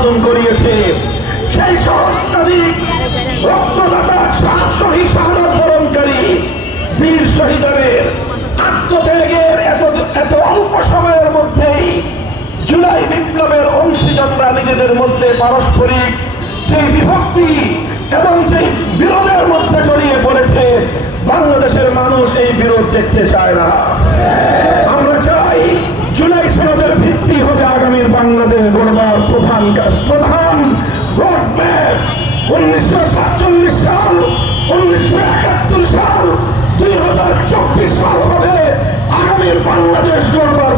অর্জন করিয়েছে। সেই সহস্রাধিক রক্তদাতা শহীদ শাহাদাত বরণকারী বীর শহীদের আত্মত্যাগের এত অল্প সময়ের মধ্যেই জুলাই বিপ্লবের অংশীদাররা নিজেদের মধ্যে পারস্পরিক সেই বিভক্তি এবং সেই বিরোধের মধ্যে জড়িয়ে পড়েছে। বাংলাদেশের মানুষ এই বিরোধ দেখতে চায় না। আমরা চাই জুলাই সনদের ভিত্তি হবে আগামীর বাংলাদেশ গড়বার প্রধান রোডম্যাপ। 1947 সাল, 1971 সাল, 2024 সাল হবে আগামীর বাংলাদেশ গড়বার